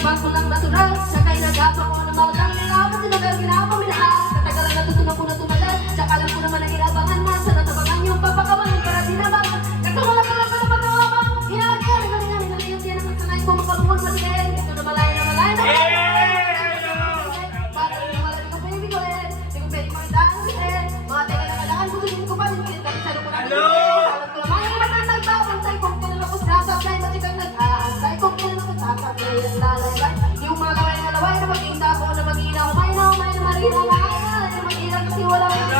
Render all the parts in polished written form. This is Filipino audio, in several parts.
Sinabas ko lang natural, sakay nag-apa ko na mautang nila. Kasi nagal ginapamilaan, katagalan natutunan ko na tumagal. Tsaka alam ko naman ang inabangan na sa natabangan yung papakaman para dinabangan. Nagtulala ko lang sa napagawabang ginagawa, galing-galing yan ang sanay ko makabungol matigay. Dito na malay na malay na para rin na malay ko baby ko eh. Di ko pwede makita ang rin. Mga teka na kailangan ko din ko pa rin. Kasi sa lukon ang rin. Alam ko naman yung matandang bawantay kong kinalakos na sablay. Matikang nag-aantay kong kinalakos na sablay. Ang lalaybay. Yung mga laway na maging dako na mag-ina. Umay na marina na. Na mag-ina kasi wala na.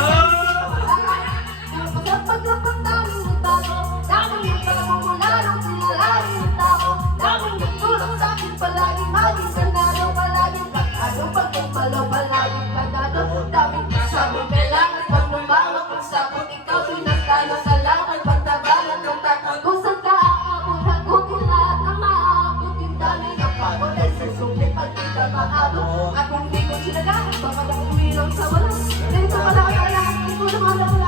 Sa paglakot daming nagbago. Daming nagbago mula nung sinalari ng tao. Daming nagtulong sa akin palagi. Maging sandalo palagi. Pagkado pagkumpalo palagi pagkado. Daming sabong kailangan pag lumawag. Kung sabong ikaw pinagkalo sa laman. Pagtabalan ng takot. Kung saan ka aabot. Hagutin lahat ng maabot. Yung dami ng pagod ay susungkit pag di ka maabot. At kung di ko sinagamit baka na umilang sa walang. Dito pala kaya lahat. Ito naman ako.